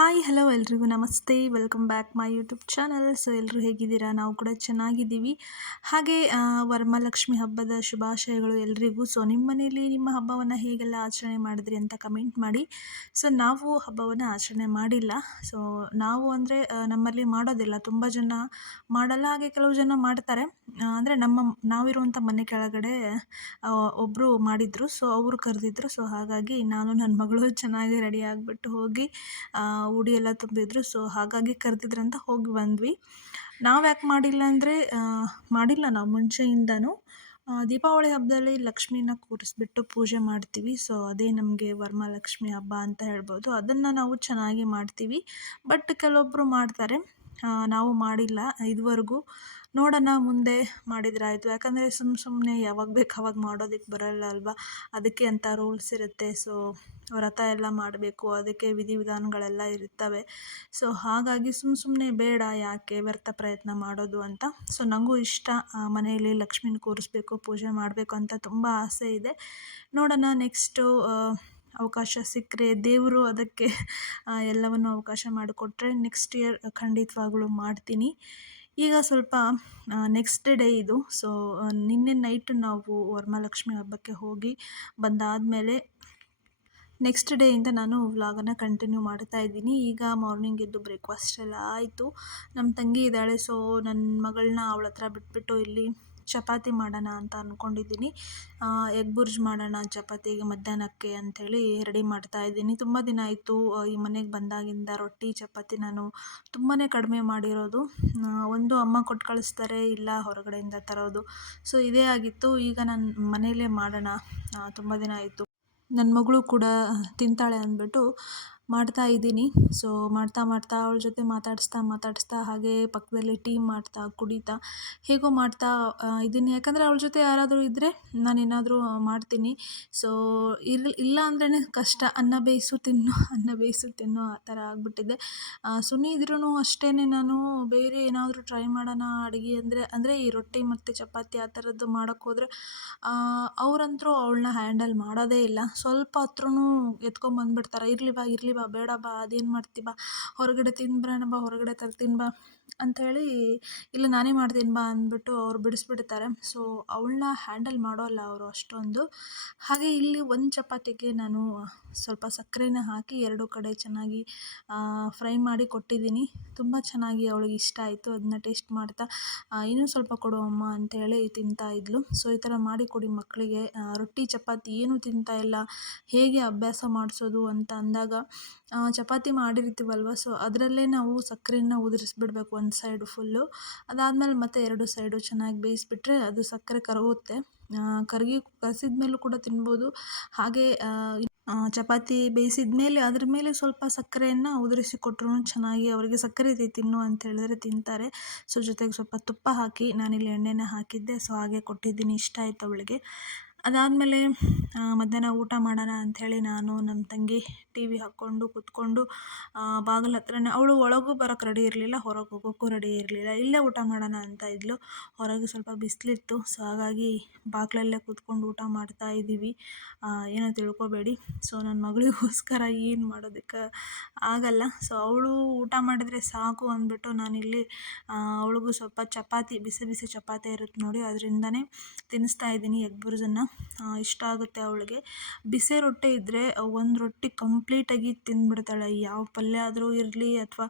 Hi hello ಎಲ್ರಿಗೂ. ನಮಸ್ತೆ. Welcome back my YouTube channel so ಎಲ್ಲರೂ ಹೇಗಿದ್ದೀರಾ? ನಾವು ಕೂಡ ಚೆನ್ನಾಗಿದ್ದೀವಿ. ಹಾಗೆ ಆ, ವರಮಹಾಲಕ್ಷ್ಮಿ ಹಬ್ಬದ ಶುಭಾಶಯಗಳು ಎಲ್ರಿಗೂ. ಸೊ ನಿಮ್ಮ ಮನೆಯಲ್ಲಿ ನಿಮ್ಮ ಹಬ್ಬವನ್ನು ಹೇಗೆಲ್ಲ ಆಚರಣೆ ಮಾಡಿದ್ರಿ ಅಂತ ಕಮೆಂಟ್ ಮಾಡಿ. ಸೊ ನಾವು ಹಬ್ಬವನ್ನು ಆಚರಣೆ ಮಾಡಿಲ್ಲ. ಸೊ ನಾವು ಅಂದರೆ ನಮ್ಮಲ್ಲಿ ಮಾಡೋದಿಲ್ಲ. ತುಂಬ ಜನ ಮಾಡಲ್ಲ. ಹಾಗೆ ಕೆಲವು ಜನ ಮಾಡ್ತಾರೆ. ಅಂದರೆ ನಮ್ಮ ನಾವಿರುವಂಥ ಮನೆ ಕೆಳಗಡೆ ಒಬ್ಬರು ಮಾಡಿದರು. ಸೊ ಅವರು ಕರೆದಿದ್ರು. ಸೊ ಹಾಗಾಗಿ ನಾನು ನನ್ನ ಮಗಳು ಚೆನ್ನಾಗಿ ರೆಡಿ ಆಗಿಬಿಟ್ಟು ಹೋಗಿ ಉಡಿ ಎಲ್ಲ ತುಂಬಿದ್ರು. ಸೊ ಹಾಗಾಗಿ ಕರೆದಿದ್ರಂತ ಹೋಗಿ ಬಂದ್ವಿ. ನಾವು ಯಾಕೆ ಮಾಡಿಲ್ಲ ಅಂದರೆ ಮಾಡಿಲ್ಲ ನಾವು ಮುಂಚೆಯಿಂದನೂ. ದೀಪಾವಳಿ ಹಬ್ಬದಲ್ಲಿ ಲಕ್ಷ್ಮಿನ ಕೂರಿಸ್ಬಿಟ್ಟು ಪೂಜೆ ಮಾಡ್ತೀವಿ. ಸೊ ಅದೇ ನಮಗೆ ವರಮಹಾಲಕ್ಷ್ಮಿ ಹಬ್ಬ ಅಂತ ಹೇಳ್ಬೋದು. ಅದನ್ನು ನಾವು ಚೆನ್ನಾಗಿ ಮಾಡ್ತೀವಿ. ಬಟ್ ಕೆಲವೊಬ್ಬರು ಮಾಡ್ತಾರೆ. ನಾವು ಮಾಡಿಲ್ಲ ಇದುವರೆಗೂ. ನೋಡೋಣ ಮುಂದೆ ಮಾಡಿದ್ರಾಯಿತು. ಯಾಕಂದರೆ ಸುಮ್ಮ ಸುಮ್ಮನೆ ಯಾವಾಗ ಬೇಕು ಅವಾಗ ಮಾಡೋದಕ್ಕೆ ಬರಲ್ಲ ಅಲ್ವಾ? ಅದಕ್ಕೆ ಅಂತ ರೂಲ್ಸ್ ಇರುತ್ತೆ. ಸೊ ವ್ರತ ಎಲ್ಲ ಮಾಡಬೇಕು. ಅದಕ್ಕೆ ವಿಧಿವಿಧಾನಗಳೆಲ್ಲ ಇರ್ತವೆ. ಸೊ ಹಾಗಾಗಿ ಸುಮ್ಮ ಸುಮ್ಮನೆ ಬೇಡ ಯಾಕೆ ವ್ಯರ್ಥ ಪ್ರಯತ್ನ ಮಾಡೋದು ಅಂತ. ಸೊ ನನಗೂ ಇಷ್ಟ. ಮನೆಯಲ್ಲಿ ಲಕ್ಷ್ಮೀನ ಕೂರಿಸ್ಬೇಕು, ಪೂಜೆ ಮಾಡಬೇಕು ಅಂತ ತುಂಬ ಆಸೆ ಇದೆ. ನೋಡೋಣ ನೆಕ್ಸ್ಟು ಅವಕಾಶ ಸಿಕ್ಕರೆ ದೇವರು ಅದಕ್ಕೆ ಎಲ್ಲವನ್ನು ಅವಕಾಶ ಮಾಡಿಕೊಟ್ರೆ ನೆಕ್ಸ್ಟ್ ಇಯರ್ ಖಂಡಿತವಾಗ್ಲೂ ಮಾಡ್ತೀನಿ. ಈಗ ಸ್ವಲ್ಪ ನೆಕ್ಸ್ಟ್ ಡೇ ಇದು. ಸೊ ನಿನ್ನೆ ನೈಟ್ ನಾವು ವರಮಹಾಲಕ್ಷ್ಮಿ ಹಬ್ಬಕ್ಕೆ ಹೋಗಿ ಬಂದಾದಮೇಲೆ ನೆಕ್ಸ್ಟ್ ಡೇಯಿಂದ ನಾನು ವ್ಲಾಗನ್ನು ಕಂಟಿನ್ಯೂ ಮಾಡ್ತಾ ಇದ್ದೀನಿ. ಈಗ ಮಾರ್ನಿಂಗ್ ಎದ್ದು ಬ್ರೇಕ್ಫಾಸ್ಟ್ ಎಲ್ಲ ಆಯಿತು. ನಮ್ಮ ತಂಗಿ ಇದ್ದಾಳೆ ಸೊ ನನ್ನ ಮಗಳನ್ನ ಅವಳ ಹತ್ರ ಬಿಟ್ಬಿಟ್ಟು ಇಲ್ಲಿ ಚಪಾತಿ ಮಾಡೋಣ ಅಂತ ಅಂದ್ಕೊಂಡಿದ್ದೀನಿ ಎಗ್ ಬುರ್ಜ್ ಮಾಡೋಣ ಚಪಾತಿಗೆ ಮಧ್ಯಾಹ್ನಕ್ಕೆ ಅಂಥೇಳಿ ರೆಡಿ ಮಾಡ್ತಾ ಇದ್ದೀನಿ. ತುಂಬ ದಿನ ಆಯಿತು ಈ ಮನೆಗೆ ಬಂದಾಗಿಂದ ರೊಟ್ಟಿ, ಚಪಾತಿ ನಾನು ತುಂಬಾ ಕಡಿಮೆ ಮಾಡಿರೋದು. ಒಂದು ಅಮ್ಮ ಕೊಟ್ಟು ಕಳಿಸ್ತಾರೆ, ಇಲ್ಲ ಹೊರಗಡೆಯಿಂದ ತರೋದು. ಸೊ ಇದೇ ಆಗಿತ್ತು. ಈಗ ನಾನು ಮನೆಯಲ್ಲೇ ಮಾಡೋಣ. ತುಂಬ ದಿನ ಆಯಿತು. ನನ್ನ ಮಗಳು ಕೂಡ ತಿಂತಾಳೆ ಅಂದ್ಬಿಟ್ಟು ಮಾಡ್ತಾ ಇದ್ದೀನಿ. ಸೊ ಮಾಡ್ತಾ ಮಾಡ್ತಾ ಅವಳ ಜೊತೆ ಮಾತಾಡಿಸ್ತಾ ಮಾತಾಡಿಸ್ತಾ ಹಾಗೆ ಪಕ್ಕದಲ್ಲಿ ಟೀ ಮಾಡ್ತಾ, ಕುಡಿತಾ ಹೇಗೋ ಮಾಡ್ತಾ ಇದ್ದೀನಿ. ಯಾಕಂದರೆ ಅವಳ ಜೊತೆ ಯಾರಾದರೂ ಇದ್ದರೆ ನಾನೇನಾದರೂ ಮಾಡ್ತೀನಿ. ಸೊ ಇರ್, ಇಲ್ಲ ಅಂದ್ರೇ ಕಷ್ಟ. ಅನ್ನ ಬೇಯಿಸು, ತಿನ್ನು. ಅನ್ನ ಬೇಯಿಸು, ತಿನ್ನು ಆ ಥರ ಆಗಿಬಿಟ್ಟಿದೆ. ಸುನಿ ಇದ್ರೂ ಅಷ್ಟೇ ನಾನು ಬೇರೆ ಏನಾದರೂ ಟ್ರೈ ಮಾಡೋಣ ಅಡುಗೆ ಅಂದರೆ ಅಂದರೆ ಈ ರೊಟ್ಟಿ ಮತ್ತು ಚಪಾತಿ ಆ ಥರದ್ದು ಮಾಡೋಕ್ಕೆ ಹೋದರೆ ಅವರಂತರೂ ಅವಳನ್ನ ಹ್ಯಾಂಡಲ್ ಮಾಡೋದೇ ಇಲ್ಲ. ಸ್ವಲ್ಪ ಹತ್ರನೂ ಎತ್ಕೊಂಬಂದ್ಬಿಡ್ತಾರೆ. ಇರಲಿ ಬಾ, ಇರಲಿ ಬೇಡ ಬಾ ಅದೇನು ಮಾಡ್ತಿ ಬಾ ಹೊರಗಡೆ ತಿಂದ್ಬರೋಣ ಬಾ ಹೊರಗಡೆ ತರ್ತೀನಿ ಬಾ. ಅಂಥೇಳಿ ಇಲ್ಲ, ನಾನೇ ಮಾಡ್ತೀನಿ ಬಾ ಅಂದ್ಬಿಟ್ಟು ಅವ್ರು ಬಿಡಿಸ್ಬಿಡ್ತಾರೆ. ಸೊ ಅವಳನ್ನ ಹ್ಯಾಂಡಲ್ ಮಾಡೋಲ್ಲ ಅವರು ಅಷ್ಟೊಂದು. ಹಾಗೆ ಇಲ್ಲಿ ಒಂದು ಚಪಾತಿಗೆ ನಾನು ಸ್ವಲ್ಪ ಸಕ್ಕರೆನ ಹಾಕಿ, ಎರಡು ಕಡೆ ಚೆನ್ನಾಗಿ ಫ್ರೈ ಮಾಡಿ ಕೊಟ್ಟಿದ್ದೀನಿ. ತುಂಬ ಚೆನ್ನಾಗಿ ಅವಳಿಗೆ ಇಷ್ಟ ಆಯಿತು ಅದನ್ನ ಟೇಸ್ಟ್ ಮಾಡ್ತಾ. ಇನ್ನೂ ಸ್ವಲ್ಪ ಕೊಡು ಅಮ್ಮ ಅಂತೇಳಿ ತಿಂತಾ ಇದ್ಲು. ಸೊ ಈ ಥರ ಮಾಡಿ ಕೊಡಿ ಮಕ್ಕಳಿಗೆ. ರೊಟ್ಟಿ, ಚಪಾತಿ ಏನು ತಿಂತಾ ಇಲ್ಲ. ಹೇಗೆ ಅಭ್ಯಾಸ ಮಾಡಿಸೋದು ಅಂತ ಅಂದಾಗ ಚಪಾತಿ ಮಾಡಿರ್ತೀವಲ್ವ? ಸೊ ಅದರಲ್ಲೇ ನಾವು ಸಕ್ಕರೆನ ಉದುರಿಸ್ಬಿಡ್ಬೇಕು ಒಂದು ಸೈಡು ಫುಲ್ಲು ಅದಾದಮೇಲೆ ಮತ್ತೆ ಎರಡು ಸೈಡು ಚೆನ್ನಾಗಿ ಬೇಯಿಸ್ಬಿಟ್ರೆ ಅದು ಸಕ್ಕರೆ ಕರಗುತ್ತೆ. ಕರಗಿ ಕರೆಸಿದ ಮೇಲೂ ಕೂಡ ತಿನ್ಬೋದು. ಹಾಗೆ ಚಪಾತಿ ಬೇಯಿಸಿದ ಮೇಲೆ ಅದ್ರ ಮೇಲೆ ಸ್ವಲ್ಪ ಸಕ್ಕರೆಯನ್ನು ಉದುರಿಸಿ ಕೊಟ್ಟರು ಚೆನ್ನಾಗಿ ಅವರಿಗೆ ಸಕ್ಕರೆ ಇದೆ, ತಿನ್ನು ಅಂತ ಹೇಳಿದ್ರೆ ತಿಂತಾರೆ. ಸೊ ಜೊತೆಗೆ ಸ್ವಲ್ಪ ತುಪ್ಪ ಹಾಕಿ ನಾನಿಲ್ಲಿ ಎಣ್ಣೆನ ಹಾಕಿದ್ದೆ. ಸೊ ಹಾಗೆ ಕೊಟ್ಟಿದ್ದೀನಿ. ಇಷ್ಟ ಆಯಿತು ಅವಳಿಗೆ. ಅದಾದಮೇಲೆ ಮಧ್ಯಾಹ್ನ ಊಟ ಮಾಡೋಣ ಅಂಥೇಳಿ ನಾನು ನಮ್ಮ ತಂಗಿ ಟಿ ವಿ ಹಾಕ್ಕೊಂಡು ಕೂತ್ಕೊಂಡು ಬಾಗಿಲ ಹತ್ರನೇ, ಅವಳು ಒಳಗೂ ಬರೋಕ್ಕೆ ರೆಡಿ ಇರಲಿಲ್ಲ, ಹೊರಗೆ ಹೋಗೋಕ್ಕೂ ರೆಡಿ ಇರಲಿಲ್ಲ. ಇಲ್ಲೇ ಊಟ ಮಾಡೋಣ ಅಂತ ಇದ್ಲು. ಹೊರಗೆ ಸ್ವಲ್ಪ ಬಿಸಿಲಿತ್ತು ಸೊ ಹಾಗಾಗಿ ಬಾಗಿಲಲ್ಲೇ ಕೂತ್ಕೊಂಡು ಊಟ ಮಾಡ್ತಾ ಇದ್ದೀವಿ. ಏನೋ ತಿಳ್ಕೊಬೇಡಿ. ಸೊ ನನ್ನ ಮಗಳಿಗೋಸ್ಕರ ಏನು ಮಾಡೋದಕ್ಕೆ ಆಗಲ್ಲ. ಸೊ ಅವಳು ಊಟ ಮಾಡಿದರೆ ಸಾಕು ಅಂದ್ಬಿಟ್ಟು ನಾನಿಲ್ಲಿ ಅವಳಿಗೂ ಸ್ವಲ್ಪ ಚಪಾತಿ, ಬಿಸಿ ಬಿಸಿ ಚಪಾತಿ ಇರುತ್ತೆ ನೋಡಿ, ಅದರಿಂದನೇ ತಿನ್ನಿಸ್ತಾ ಇದ್ದೀನಿ ಎಗ್ ಬುರ್ಜನ್ನು. ಇಷ್ಟ ಆಗುತ್ತೆ ಅವಳಿಗೆ. ಬಿಸಿ ರೊಟ್ಟಿ ಇದ್ದರೆ ಒಂದು ರೊಟ್ಟಿ ಕಂಪ್ಲೀಟಾಗಿ ತಿಂದ್ಬಿಡ್ತಾಳೆ. ಯಾವ ಪಲ್ಯ ಆದರೂ ಇರಲಿ ಅಥವಾ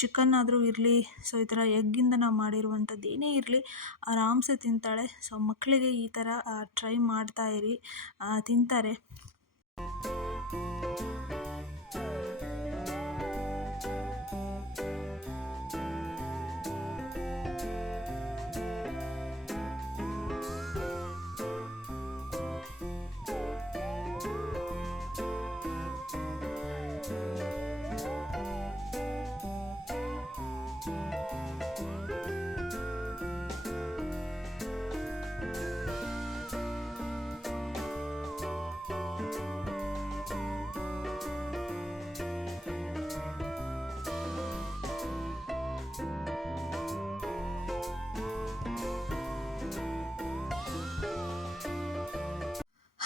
ಚಿಕನ್ ಆದರೂ ಇರಲಿ ಸೊ ಈ ಥರ ಎಗ್ಗಿಂದ ನಾವು ಮಾಡಿರುವಂಥದ್ದು ಏನೇ ಇರಲಿ, ಆರಾಮ್ಸೆ ತಿಂತಾಳೆ. ಸೊ ಮಕ್ಕಳಿಗೆ ಈ ಥರ ಟ್ರೈ ಮಾಡ್ತಾ ಇರಿ ತಿಂತಾರೆ.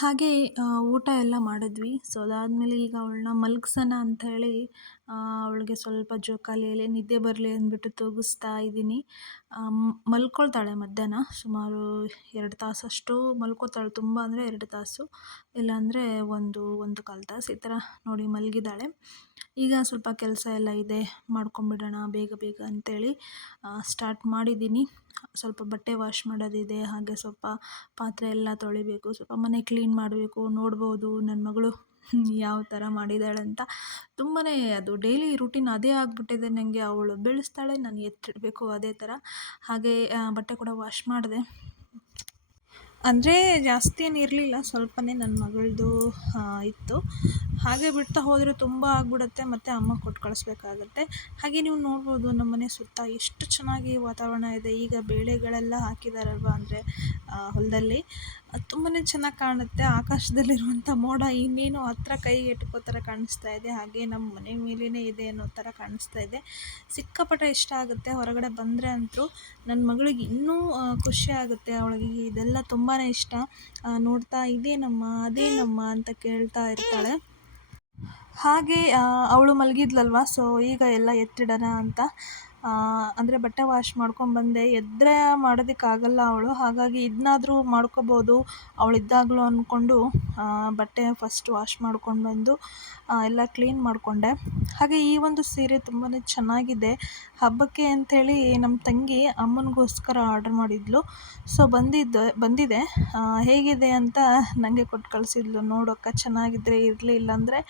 ಹಾಗೆ ಊಟ ಎಲ್ಲ ಮಾಡಿದ್ವಿ. ಸೊ ಅದಾದಮೇಲೆ ಈಗ ಅವಳನ್ನ ಮಲಗ್ಸೋಣ ಅಂತ ಹೇಳಿ ಅವಳಿಗೆ ಸ್ವಲ್ಪ ಜೋಕಾಲಿಯಲ್ಲಿ ನಿದ್ದೆ ಬರಲಿ ಅಂದ್ಬಿಟ್ಟು ತೂಗಿಸ್ತಾ ಇದ್ದೀನಿ. ಮಲ್ಕೊಳ್ತಾಳೆ ಮಧ್ಯಾಹ್ನ, ಸುಮಾರು ಎರಡು ತಾಸಷ್ಟು ಮಲ್ಕೋತಾಳೆ ತುಂಬ ಅಂದರೆ ಎರಡು ತಾಸು, ಇಲ್ಲಾಂದರೆ ಒಂದು ಒಂದು ಕಾಲು ತಾಸು ಈ ಥರ ನೋಡಿ ಮಲಗಿದ್ದಾಳೆ. ಈಗ ಸ್ವಲ್ಪ ಕೆಲಸ ಎಲ್ಲ ಇದೆ, ಮಾಡ್ಕೊಂಬಿಡೋಣ ಬೇಗ ಬೇಗ ಅಂತೇಳಿ ಸ್ಟಾರ್ಟ್ ಮಾಡಿದ್ದೀನಿ. ಸ್ವಲ್ಪ ಬಟ್ಟೆ ವಾಶ್ ಮಾಡೋದಿದೆ, ಹಾಗೆ ಸ್ವಲ್ಪ ಪಾತ್ರೆ ಎಲ್ಲ ತೊಳಿಬೇಕು, ಸ್ವಲ್ಪ ಮನೆ ಕ್ಲೀನ್ ಮಾಡಬೇಕು, ನೋಡ್ಬೋದು ನನ್ನ ಮಗಳು ಯಾವ ಥರ ಮಾಡಿದ್ದಾಳೆ ಅಂತ. ತುಂಬಾ ಅದು ಡೈಲಿ ರುಟೀನ್ ಅದೇ ಆಗಿಬಿಟ್ಟಿದೆ ನನಗೆ ಅವಳು ಬೆಳೆಸ್ತಾಳೆ, ನಾನು ಎತ್ತಿಡಬೇಕು ಅದೇ ಥರ ಹಾಗೆ ಬಟ್ಟೆ ಕೂಡ ವಾಶ್ ಮಾಡಿದೆ. ಅಂದರೆ ಜಾಸ್ತಿ ಏನು ಇರಲಿಲ್ಲ, ಸ್ವಲ್ಪನೇ ನನ್ನ ಮಗಳದ್ದು ಇತ್ತು. ಹಾಗೆ ಬಿಡ್ತಾ ಹೋದರೆ ತುಂಬ ಆಗಿಬಿಡುತ್ತೆ, ಮತ್ತು ಅಮ್ಮ ಕೊಟ್ಟು ಕಳಿಸ್ಬೇಕಾಗತ್ತೆ. ಹಾಗೆ ನೀವು ನೋಡ್ಬೋದು, ನಮ್ಮ ಮನೆ ಸುತ್ತ ಎಷ್ಟು ಚೆನ್ನಾಗಿ ವಾತಾವರಣ ಇದೆ. ಈಗ ಬೇಳೆಗಳೆಲ್ಲ ಹಾಕಿದಾರಲ್ವ ಅಂದರೆ ಹೊಲದಲ್ಲಿ. ತುಂಬಾ ಚೆನ್ನಾಗಿ ಕಾಣುತ್ತೆ. ಆಕಾಶದಲ್ಲಿರುವಂಥ ಮೋಡ ಇನ್ನೇನು ಹತ್ರ ಕೈಗೆ ಎಟ್ಕೋ ಥರ ಕಾಣಿಸ್ತಾ ಇದೆ. ಹಾಗೆ ನಮ್ಮ ಮನೆ ಮೇಲೇ ಇದೆ ಅನ್ನೋ ಥರ ಕಾಣಿಸ್ತಾ ಇದೆ. ಸಿಕ್ಕಾಪಟ್ಟೆ ಇಷ್ಟ ಆಗುತ್ತೆ. ಹೊರಗಡೆ ಬಂದರೆ ಅಂತೂ ನನ್ನ ಮಗಳಿಗೆ ಇನ್ನೂ ಖುಷಿ ಆಗುತ್ತೆ. ಅವಳಿಗೆ ಇದೆಲ್ಲ ತುಂಬಾ ಇಷ್ಟ. ನೋಡ್ತಾ ಅದೇ ನಮ್ಮ ಅಂತ ಕೇಳ್ತಾ ಇರ್ತಾಳೆ. ಹಾಗೆ ಅವಳು ಮಲಗಿದ್ಲಲ್ವ? ಸೊ ಈಗ ಎಲ್ಲ ಎತ್ತಿಡೋಣ ಅಂತ. ಅಂದರೆ ಬಟ್ಟೆ ವಾಶ್ ಮಾಡ್ಕೊಂಡ್ಬಂದೆ ಎದ್ದರೆ ಮಾಡೋದಕ್ಕಾಗಲ್ಲ ಅವಳು. ಹಾಗಾಗಿ ಇದನ್ನಾದ್ರೂ ಮಾಡ್ಕೋಬೋದು ಅವಳಿದ್ದಾಗಲೂ ಅಂದ್ಕೊಂಡು ಬಟ್ಟೆ ಫಸ್ಟ್ ವಾಶ್ ಮಾಡ್ಕೊಂಡು ಬಂದು ಎಲ್ಲ ಕ್ಲೀನ್ ಮಾಡಿಕೊಂಡೆ. ಹಾಗೆ ಈ ಒಂದು ಸೀರೆ ತುಂಬಾ ಚೆನ್ನಾಗಿದೆ. ಹಬ್ಬಕ್ಕೆ ಅಂಥೇಳಿ ನಮ್ಮ ತಂಗಿ ಅಮ್ಮನಿಗೋಸ್ಕರ ಆರ್ಡರ್ ಮಾಡಿದ್ಲು. ಸೊ ಬಂದಿದ್ದು, ಬಂದಿದೆ. ಹೇಗಿದೆ ಅಂತ ನನಗೆ ಕೊಟ್ಟು ಕಳಿಸಿದ್ಲು. ನೋಡೋಕ್ಕ ಚೆನ್ನಾಗಿದ್ದರೆ ಇರಲಿ, ಇಲ್ಲಾಂದರೆ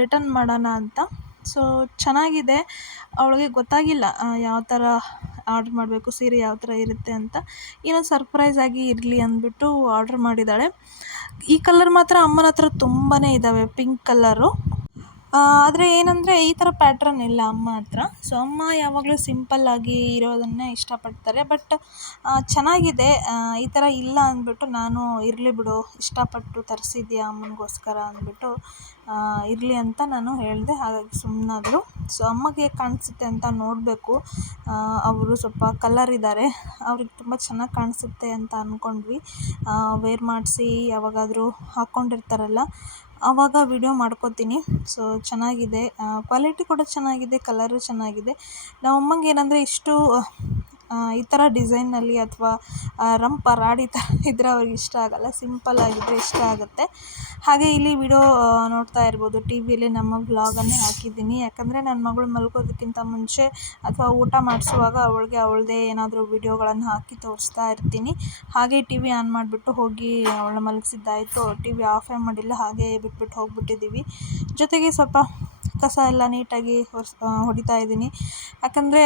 ರಿಟರ್ನ್ ಮಾಡೋಣ ಅಂತ. ಸೊ ಚೆನ್ನಾಗಿದೆ. ಅವಳಿಗೆ ಗೊತ್ತಾಗಿಲ್ಲ ಯಾವ ಥರ ಆರ್ಡ್ರ್ ಮಾಡಬೇಕು, ಸೀರೆ ಯಾವ ಥರ ಇರುತ್ತೆ ಅಂತ. ಏನೋ ಸರ್ಪ್ರೈಸಾಗಿ ಇರಲಿ ಅಂದ್ಬಿಟ್ಟು ಆರ್ಡ್ರ್ ಮಾಡಿದ್ದಾಳೆ. ಈ ಕಲರ್ ಮಾತ್ರ ಅಮ್ಮನ ಹತ್ರ ತುಂಬಾ ಇದ್ದಾವೆ, ಪಿಂಕ್ ಕಲ್ಲರು ಆದರೆ ಏನಂದರೆ ಈ ಥರ ಪ್ಯಾಟ್ರನ್ ಇಲ್ಲ ಅಮ್ಮ ಹತ್ರ. ಸೊ ಅಮ್ಮ ಯಾವಾಗಲೂ ಸಿಂಪಲ್ಲಾಗಿ ಇರೋದನ್ನೇ ಇಷ್ಟಪಡ್ತಾರೆ. ಬಟ್ ಚೆನ್ನಾಗಿದೆ. ಈ ಥರ ಇಲ್ಲ ಅಂದ್ಬಿಟ್ಟು ನಾನು ಇರಲಿ ಬಿಡು, ಇಷ್ಟಪಟ್ಟು ತರಿಸಿದ್ಯಾ ಅಮ್ಮನಿಗೋಸ್ಕರ ಅಂದ್ಬಿಟ್ಟು ಇರಲಿ ಅಂತ ನಾನು ಹೇಳಿದೆ. ಹಾಗಾಗಿ ಸುಮ್ಮನಾದ್ರು ಸೊ ಅಮ್ಮಗೆ ಕಾಣಿಸುತ್ತೆ ಅಂತ ನೋಡಬೇಕು. ಅವರು ಸ್ವಲ್ಪ ಕಲರ್ ಇದ್ದಾರೆ ಅವ್ರಿಗೆ ತುಂಬ ಚೆನ್ನಾಗಿ ಕಾಣಿಸುತ್ತೆ ಅಂತ ಅಂದ್ಕೊಂಡ್ವಿ ವೇರ್ ಮಾಡಿಸಿ ಯಾವಾಗಾದರೂ ಹಾಕ್ಕೊಂಡಿರ್ತಾರಲ್ಲ ಆವಾಗ ವಿಡಿಯೋ ಮಾಡ್ಕೋತೀನಿ. ಸೊ ಚೆನ್ನಾಗಿದೆ. ಕ್ವಾಲಿಟಿ ಕೂಡ ಚೆನ್ನಾಗಿದೆ ಕಲರು ಚೆನ್ನಾಗಿದೆ. ನಮ್ಮಮ್ಮಂಗೆ ಏನಂದರೆ ಇಷ್ಟು ಈ ಥರ ಡಿಸೈನಲ್ಲಿ ಅಥವಾ ರಂಪ ರಾಡಿ ಥರ ಇದ್ದರೆ ಅವ್ರಿಗೆ ಇಷ್ಟ ಆಗೋಲ್ಲ ಸಿಂಪಲ್ಲಾಗಿದ್ದರೆ ಇಷ್ಟ ಆಗುತ್ತೆ. ಹಾಗೆ ಇಲ್ಲಿ ವಿಡಿಯೋ ನೋಡ್ತಾ ಇರ್ಬೋದು, ಟಿ ವಿಯಲ್ಲಿ ನಮ್ಮ ವ್ಲಾಗನ್ನೇ ಹಾಕಿದ್ದೀನಿ. ಯಾಕಂದರೆ ನನ್ನ ಮಗಳು ಮಲ್ಗೋದಕ್ಕಿಂತ ಮುಂಚೆ ಅಥವಾ ಊಟ ಮಾಡಿಸುವಾಗ ಅವಳಿಗೆ ಅವಳದೇ ಏನಾದರೂ ವಿಡಿಯೋಗಳನ್ನು ಹಾಕಿ ತೋರಿಸ್ತಾ ಇರ್ತೀನಿ. ಹಾಗೆ ಟಿ ವಿ ಆನ್ ಮಾಡಿಬಿಟ್ಟು ಹೋಗಿ ಅವಳನ್ನ ಮಲಗಿಸಿದ್ದಾಯಿತು. ಟಿ ವಿ ಆಫೇ ಮಾಡಿಲ್ಲ, ಹಾಗೆ ಬಿಟ್ಬಿಟ್ಟು ಹೋಗಿಬಿಟ್ಟಿದ್ದೀವಿ. ಜೊತೆಗೆ ಸ್ವಲ್ಪ ಕಸ ಎಲ್ಲ ನೀಟಾಗಿ ಹೊರ್ಸ್ ಹೊಡಿತಾ ಇದ್ದೀನಿ. ಯಾಕಂದರೆ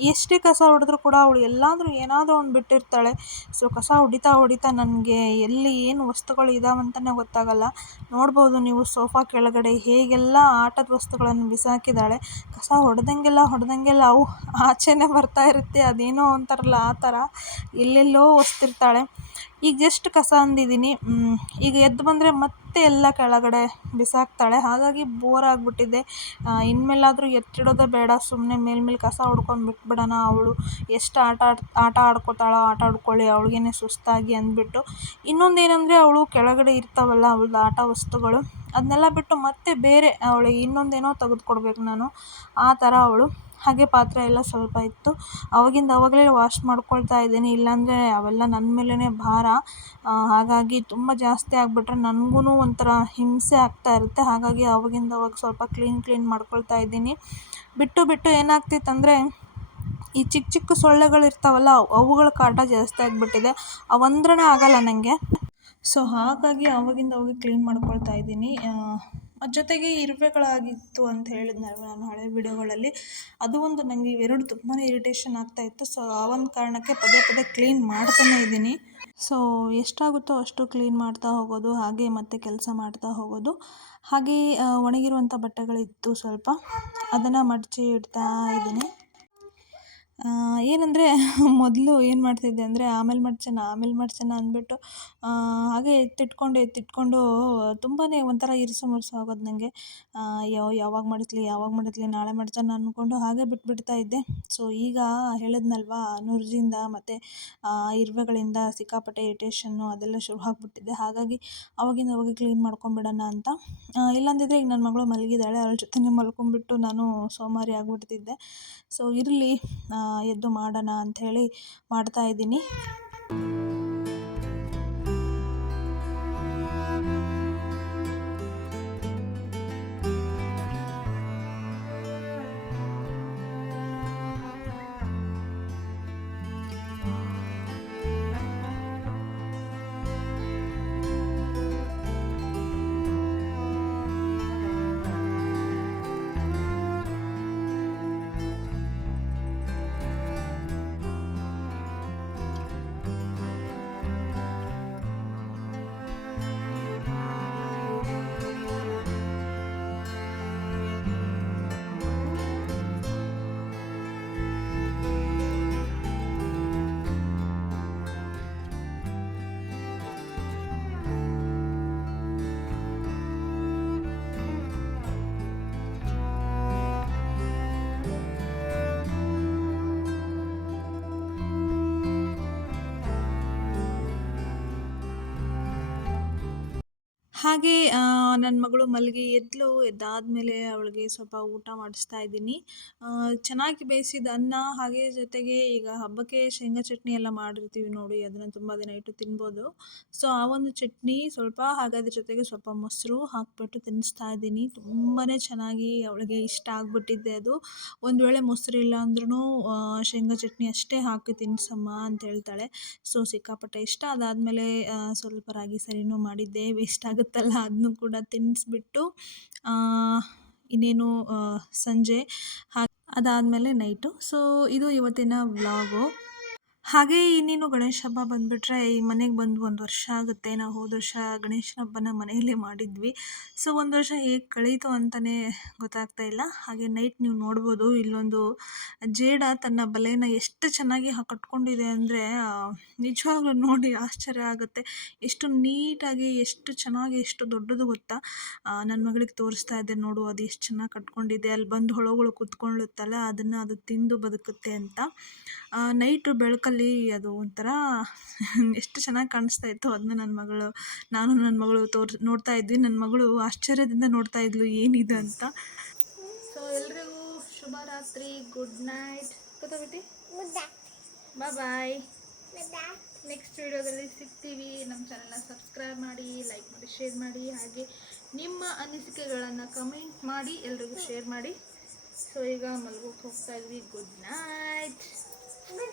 ಎಷ್ಟೇ ಕಸ ಹೊಡೆದ್ರು ಕೂಡ ಅವಳು ಎಲ್ಲಾದರೂ ಏನಾದರೂ ಒಂದು ಬಿಟ್ಟಿರ್ತಾಳೆ. ಸೊ ಕಸ ಹೊಡಿತಾ ಹೊಡಿತಾ ನನಗೆ ಎಲ್ಲಿ ಏನು ವಸ್ತುಗಳು ಇದಾವಂತಲೇ ಗೊತ್ತಾಗಲ್ಲ. ನೋಡ್ಬೋದು ನೀವು ಸೋಫಾ ಕೆಳಗಡೆ ಹೇಗೆಲ್ಲ ಆಟದ ವಸ್ತುಗಳನ್ನು ಬಿಸಾಕಿದ್ದಾಳೆ ಕಸ ಹೊಡೆದಂಗೆಲ್ಲ ಹೊಡೆದಂಗೆಲ್ಲ ಅವು ಆಚೆನೇ ಬರ್ತಾ ಇರುತ್ತೆ. ಅದೇನೋ ಅಂತಾರಲ್ಲ ಆ ಥರ. ಎಲ್ಲೆಲ್ಲೋ ಒಸ್ತಿರ್ತಾಳೆ. ಈಗ ಜಸ್ಟ್ ಕಸ ಅಂದಿದ್ದೀನಿ ಈಗ ಎದ್ದು ಬಂದರೆ ಮತ್ತೆ ಎಲ್ಲ ಕೆಳಗಡೆ ಬಿಸಾಕ್ತಾಳೆ. ಹಾಗಾಗಿ ಬೋರ್ ಆಗಿಬಿಟ್ಟಿದೆ. ಇನ್ಮೇಲಾದರೂ ಎತ್ತಿಡೋದೇ ಬೇಡ. ಸುಮ್ಮನೆ ಮೇಲ್ಮೇಲೆ ಕಸ ಹೊಡ್ಕೊಂಡು ಬಿಟ್ಬಿಡೋಣ ಅವಳು. ಎಷ್ಟು ಆಟ ಆಡ್, ಆಟ ಆಡ್ಕೊತಾಳೋ ಆಟ ಆಡ್ಕೊಳ್ಳಿ, ಅವಳಿಗೇನೆ ಸುಸ್ತಾಗಿ ಅಂದ್ಬಿಟ್ಟು. ಇನ್ನೊಂದು ಏನಂದರೆ ಅವಳು ಕೆಳಗಡೆ ಇರ್ತಾವಲ್ಲ, ಅವಳ್ದು ಆಟ ವಸ್ತುಗಳು. ಅದನ್ನೆಲ್ಲ ಬಿಟ್ಟು ಮತ್ತೆ ಬೇರೆ ಅವಳಿಗೆ ಇನ್ನೊಂದೇನೋ ತೆಗೆದುಕೊಡ್ಬೇಕು ನಾನು. ಆ ಥರ ಅವಳು. ಹಾಗೆ ಪಾತ್ರೆ ಎಲ್ಲ ಸ್ವಲ್ಪ ಇತ್ತು. ಅವಾಗಿಂದ ಅವಾಗಲೇ ವಾಶ್ ಮಾಡ್ಕೊಳ್ತಾ ಇದ್ದೀನಿ. ಇಲ್ಲಾಂದರೆ ಅವೆಲ್ಲ ನನ್ನ ಮೇಲೇ ಭಾರ. ಹಾಗಾಗಿ ತುಂಬ ಜಾಸ್ತಿ ಆಗಿಬಿಟ್ರೆ ನನಗೂ ಒಂಥರ ಹಿಂಸೆ ಆಗ್ತಾ ಇರುತ್ತೆ. ಹಾಗಾಗಿ ಅವಾಗಿಂದ ಅವಾಗ ಸ್ವಲ್ಪ ಕ್ಲೀನ್ ಕ್ಲೀನ್ ಮಾಡ್ಕೊಳ್ತಾ ಇದ್ದೀನಿ. ಬಿಟ್ಟು ಬಿಟ್ಟು ಏನಾಗ್ತಿತ್ತಂದರೆ ಈ ಚಿಕ್ಕ ಚಿಕ್ಕ ಸೊಳ್ಳೆಗಳು ಇರ್ತಾವಲ್ಲ ಅವುಗಳ ಕಾಟ ಜಾಸ್ತಿ ಆಗಿಬಿಟ್ಟಿದೆ. ಅವಂದ್ರೇ ಆಗಲ್ಲ ನನಗೆ ಸೊ ಹಾಗಾಗಿ ಆವಾಗಿಂದ ಅವಾಗ ಕ್ಲೀನ್ ಮಾಡ್ಕೊಳ್ತಾ ಇದ್ದೀನಿ. ಜೊತೆಗೆ ಇರುವೆಗಳಾಗಿತ್ತು ಅಂತ ಹೇಳಿದ್ನಲ್ವ ನಾನು ಹಳೆ ವಿಡಿಯೋಗಳಲ್ಲಿ. ಅದು ಒಂದು ನನಗೆ ಇವೆರಡು ತುಂಬಾ ಇರಿಟೇಷನ್ ಆಗ್ತಾಯಿತ್ತು ಸೊ ಆ ಒಂದು ಕಾರಣಕ್ಕೆ ಪದೇ ಪದೇ ಕ್ಲೀನ್ ಮಾಡ್ತಾನೆ ಇದ್ದೀನಿ. ಸೊ ಎಷ್ಟಾಗುತ್ತೋ ಅಷ್ಟು ಕ್ಲೀನ್ ಮಾಡ್ತಾ ಹೋಗೋದು, ಹಾಗೆ ಮತ್ತೆ ಕೆಲಸ ಮಾಡ್ತಾ ಹೋಗೋದು. ಹಾಗೆ ಒಣಗಿರುವಂಥ ಬಟ್ಟೆಗಳಿತ್ತು ಸ್ವಲ್ಪ. ಅದನ್ನು ಮಡಚಿ ಇಡ್ತಾ ಇದ್ದೀನಿ. ಏನಂದರೆ ಮೊದಲು ಏನು ಮಾಡ್ತಿದ್ದೆ ಅಂದರೆ ಆಮೇಲೆ ಮಾಡ್ಸೋಣ ಆಮೇಲೆ ಮಾಡ್ಸೋಣ ಅಂದ್ಬಿಟ್ಟು ಹಾಗೆ ಎತ್ತಿಟ್ಕೊಂಡು ಎತ್ತಿಟ್ಕೊಂಡು ತುಂಬಾ ಒಂಥರ ಇರುಸು ಮುರುಸು ಆಗೋದು ನನಗೆ ಯಾವ ಯಾವಾಗ ಮಾಡಿಸ್ಲಿ ಯಾವಾಗ ಮಾಡಿಸ್ಲಿ ನಾಳೆ ಮಾಡ್ಸೋಣ ಅಂದ್ಕೊಂಡು ಹಾಗೆ ಬಿಟ್ಬಿಡ್ತಾ ಇದ್ದೆ. ಸೊ ಈಗ ಹೇಳಿದ್ನಲ್ವಾ ನುರ್ಜಿಂದ ಮತ್ತು ಇರುವೆಗಳಿಂದ ಸಿಕ್ಕಾಪಟ್ಟೆ ಇರಿಟೇಷನ್ನು ಅದೆಲ್ಲ ಶುರು ಆಗಿಬಿಟ್ಟಿದ್ದೆ ಹಾಗಾಗಿ ಅವಾಗಿಂದ ಅವಾಗ ಕ್ಲೀನ್ ಮಾಡ್ಕೊಂಬಿಡೋಣ ಅಂತ. ಇಲ್ಲಾಂದಿದ್ರೆ ಈಗ ನನ್ನ ಮಗಳು ಮಲಗಿದ್ದಾಳೆ ಅವಳ ಜೊತೆನೇ ಮಲ್ಕೊಂಡ್ಬಿಟ್ಟು ನಾನು ಸೋಮಾರಿ ಆಗಿಬಿಡ್ತಿದ್ದೆ. ಸೊ ಇರಲಿ ಎದ್ದು ಮಾಡೋಣ ಮಾಡ್ತಾ ಹಾಗೆ ನನ್ನ ಮಗಳು ಮಲಗಿ ಎದ್ಲು, ಎದ್ದಾದಮೇಲೆ ಅವಳಿಗೆ ಸ್ವಲ್ಪ ಊಟ ಮಾಡಿಸ್ತಾ ಇದ್ದೀನಿ. ಚೆನ್ನಾಗಿ ಬೇಯಿಸಿದ ಅನ್ನ, ಹಾಗೆ ಜೊತೆಗೆ ಈಗ ಹಬ್ಬಕ್ಕೆ ಶೇಂಗಾ ಚಟ್ನಿ ಎಲ್ಲ ಮಾಡಿರ್ತೀವಿ ನೋಡಿ, ಅದನ್ನು ತುಂಬ ದಿನ ಇಟ್ಟು ತಿನ್ಬೋದು. ಸೊ, ಆ ಒಂದು ಚಟ್ನಿ ಸ್ವಲ್ಪ ಹಾಗೆ ಅದ್ರ ಜೊತೆಗೆ ಸ್ವಲ್ಪ ಮೊಸರು ಹಾಕಿಬಿಟ್ಟು ತಿನ್ನಿಸ್ತಾ ಇದ್ದೀನಿ. ತುಂಬಾ ಚೆನ್ನಾಗಿ ಅವಳಿಗೆ ಇಷ್ಟ ಆಗ್ಬಿಟ್ಟಿದ್ದೆ ಅದು. ಒಂದು ವೇಳೆ ಮೊಸರಿಲ್ಲ ಅಂದ್ರೂ ಶೇಂಗಾ ಚಟ್ನಿ ಅಷ್ಟೇ ಹಾಕಿ ತಿನ್ನಿಸಮ್ಮ ಅಂತ ಹೇಳ್ತಾಳೆ. ಸೊ, ಸಿಕ್ಕಾಪಟ್ಟೆ ಇಷ್ಟ. ಅದಾದಮೇಲೆ ಸ್ವಲ್ಪ ರಾಗಿ ಸರಿನೂ ಮಾಡಿದ್ದೆ ವೇಸ್ಟ್ ಆಗುತ್ತೆ ಇರುತ್ತಲ್ಲ ಅದನ್ನು ಕೂಡ ತಿನ್ನಿಸ್ಬಿಟ್ಟು ಇನ್ನೇನು ಸಂಜೆ ಹಾಗೆ ಅದಾದಮೇಲೆ ನೈಟು. ಸೊ ಇದು ಇವತ್ತಿನ ವ್ಲಾಗು. ಹಾಗೆ ಇನ್ನೇನು ಗಣೇಶ ಹಬ್ಬ ಬಂದುಬಿಟ್ರೆ ಈ ಮನೆಗೆ ಬಂದು ಒಂದು ವರ್ಷ ಆಗುತ್ತೆ. ನಾವು ಹೋದ ವರ್ಷ ಗಣೇಶನ ಹಬ್ಬನ ಮನೆಯಲ್ಲೇ ಮಾಡಿದ್ವಿ. ಸೊ, ಒಂದು ವರ್ಷ ಹೇಗೆ ಕಳೀತು ಅಂತಲೇ ಗೊತ್ತಾಗ್ತಾ ಇಲ್ಲ. ಹಾಗೆ ನೈಟ್ ನೀವು ನೋಡ್ಬೋದು, ಇಲ್ಲೊಂದು ಜೇಡ ತನ್ನ ಬಲೆನ ಎಷ್ಟು ಚೆನ್ನಾಗಿ ಕಟ್ಕೊಂಡಿದೆ ಅಂದರೆ ನಿಜವಾಗ್ಲೂ ನೋಡಿ ಆಶ್ಚರ್ಯ ಆಗುತ್ತೆ. ಎಷ್ಟು ನೀಟಾಗಿ, ಎಷ್ಟು ಚೆನ್ನಾಗಿ, ಎಷ್ಟು ದೊಡ್ಡದು ಗೊತ್ತಾ? ನನ್ನ ಮಗಳಿಗೆ ತೋರಿಸ್ತಾ ಇದ್ದೆ, ನೋಡು ಅದು ಎಷ್ಟು ಚೆನ್ನಾಗಿ ಕಟ್ಕೊಂಡಿದೆ. ಅಲ್ಲಿ ಬಂದು ಹೊಳಗಳು ಕುತ್ಕೊಳ್ಳುತ್ತಲ್ಲ, ಅದನ್ನು ಅದು ತಿಂದು ಬದುಕುತ್ತೆ ಅಂತ. ನೈಟು ಬೆಳಕಲ್ಲಿ ಅದು ಒಂಥರ ಎಷ್ಟು ಚೆನ್ನಾಗಿ ಕಾಣಿಸ್ತಾ ಇತ್ತು ಅದನ್ನ ನನ್ನ ಮಗಳು ನಾನು ನನ್ನ ಮಗಳು ತೋರ್ ನೋಡ್ತಾ ಇದ್ವಿ. ನನ್ನ ಮಗಳು ಆಶ್ಚರ್ಯದಿಂದ ನೋಡ್ತಾ ಇದ್ಲು ಏನಿದೆ ಅಂತ. ಸೊ ಎಲ್ರಿಗೂ ಶುಭ ರಾತ್ರಿ ಗುಡ್ ನೈಟ್. ಗೊತ್ತಾಗ್ಬಿಟ್ಟು ಬಾಯ್ ಬಾಯ್ ನೆಕ್ಸ್ಟ್ ವಿಡಿಯೋದಲ್ಲಿ ಸಿಗ್ತೀವಿ. ನಮ್ಮ ಚಾನಲ್ನ ಸಬ್ಸ್ಕ್ರೈಬ್ ಮಾಡಿ ಲೈಕ್ ಮಾಡಿ ಶೇರ್ ಮಾಡಿ ಹಾಗೆ ನಿಮ್ಮ ಅನಿಸಿಕೆಗಳನ್ನು ಕಮೆಂಟ್ ಮಾಡಿ ಎಲ್ರಿಗೂ ಶೇರ್ ಮಾಡಿ. ಸೊ ಈಗ ಮಲ್ಗೋಕೆ ಹೋಗ್ತಾ ಇದ್ವಿ. Good night. Good